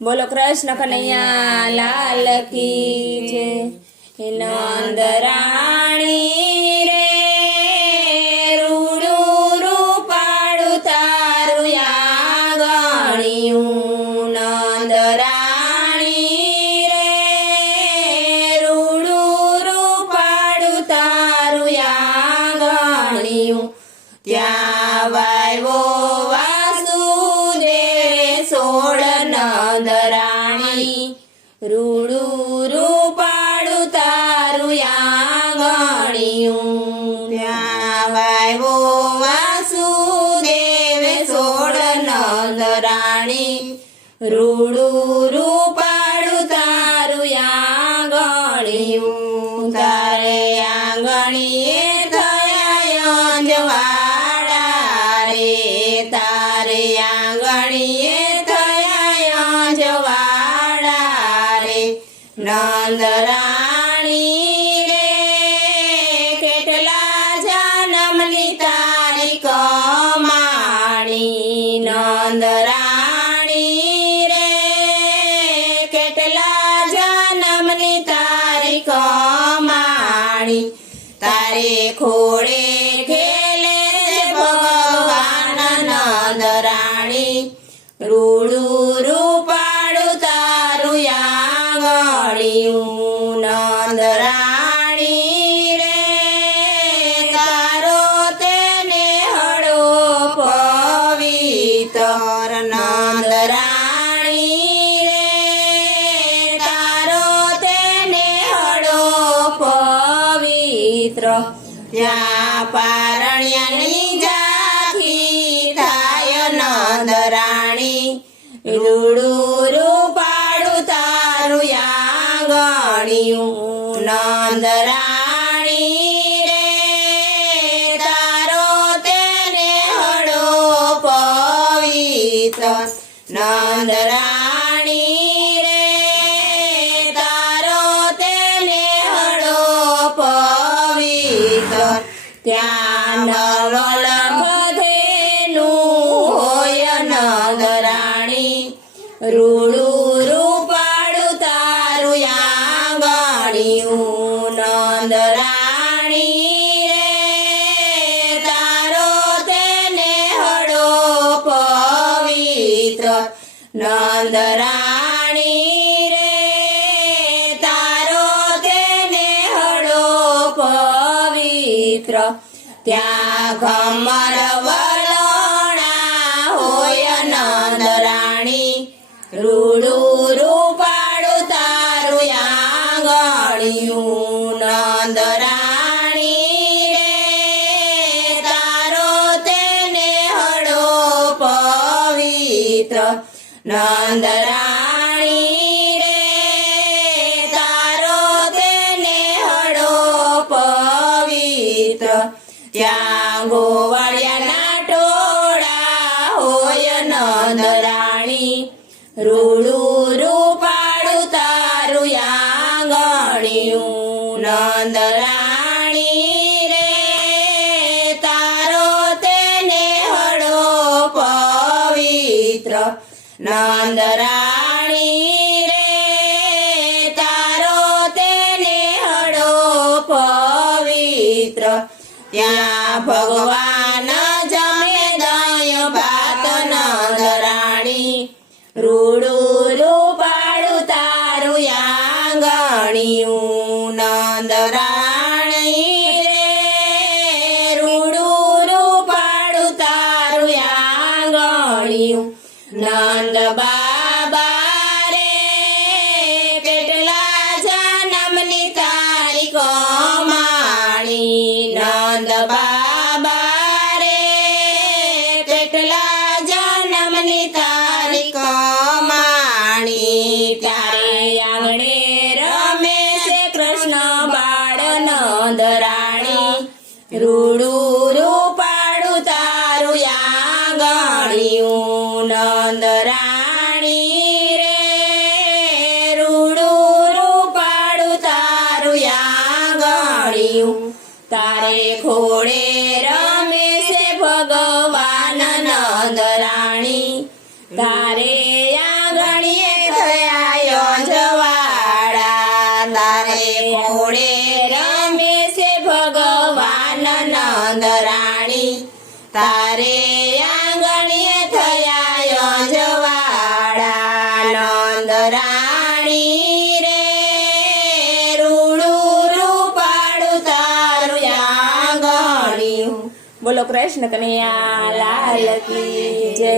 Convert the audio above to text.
બોલો કૃષ્ણ કનૈયા લાલ કી જય. નંદ રાણી રે રૂડું રૂપાળું તારું આંગણિયું. નંદ રાણી રે રૂડું રૂપાળું તારું આંગણિયું. ત્યાં વાયવો સોળ નંદ રાણી રૂડું રૂપાળું તારું આંગણિયું. ત્યાં વાયવો વાસુદેવ સોળ નંદ રાણી રૂડું રૂપાળું તારું આંગણિયું. તારે આંગણીએ થયા અંજવાળા રે, તારે આંગણીએ નંદ રાણી રે કેટલા જન્મની તારી કમાણી. નંદ રાણી રે કેટલા જન્મની તારી કમાણી. તારે ખોળે ખેલે ભગવાન નંદ રાણી રૂડું રૂપાળું તારું આંગણિયું. નંદ રાણી રે તારો તેને હળો પવિત્ર. નંદ રાણી રે તારો તેને હળો પવિત્ર. ત્યાં પારણ્યની જાખી થાય નંદ રાણી રૂડું રૂપાળું તારું આંગણિયું. નંદ રાણી રે તારો તેને હળો પવિત્ર. નંદ રાણી રે તારો તેને હળો પવિત્ર. ત્યાં નવલ બધેનું હોય નંદ રાણી રૂડું રૂપાળું તારું આંગણિયું. નંદ રાણી રે તારો તેને હળો પવિત્ર. નંદ રાણી રે તારો તેને હળો પવિત્ર. ત્યાં ઘમર વલણા હોય નંદ રાણી રૂડું રૂપાળું તારું આંગણિયું. નંદ રાણી રે તારો તેને હળો પવિત્ર. નંદ રાણી રે તારો તેને હળો પવિત્ર. ત્યાં ગોવાળિયાના ટોળા હોય નંદ રાણી રૂડું રૂપાળું તારું આંગણિયું. નંદ રાણી રે તારો તેને હળો પવિત્ર. નંદ રાણી રે તારો તેને હળો પવિત્ર. ત્યાં ભગવાન જમે દય ભાત નંદ રાણી રૂડું રૂપાળું તારું આંગણિયું. નંદ રાણી રે રૂડું રૂપાળું તારું આંગણિયું. નંદ બાબા રે કેટલા જન્મની તારી કમાણી. નંદ બાબા થયા યોંજવાડા તારે ઘોડે રમે છે ભગવાન નંદ રાણી તારે આંગણીએ થયા યોંજવાડા નંદ રાણી રે રૂડું રૂપાડું તારું આંગણિયું. બોલો કૃષ્ણ કનૈયા લાલ કી જય.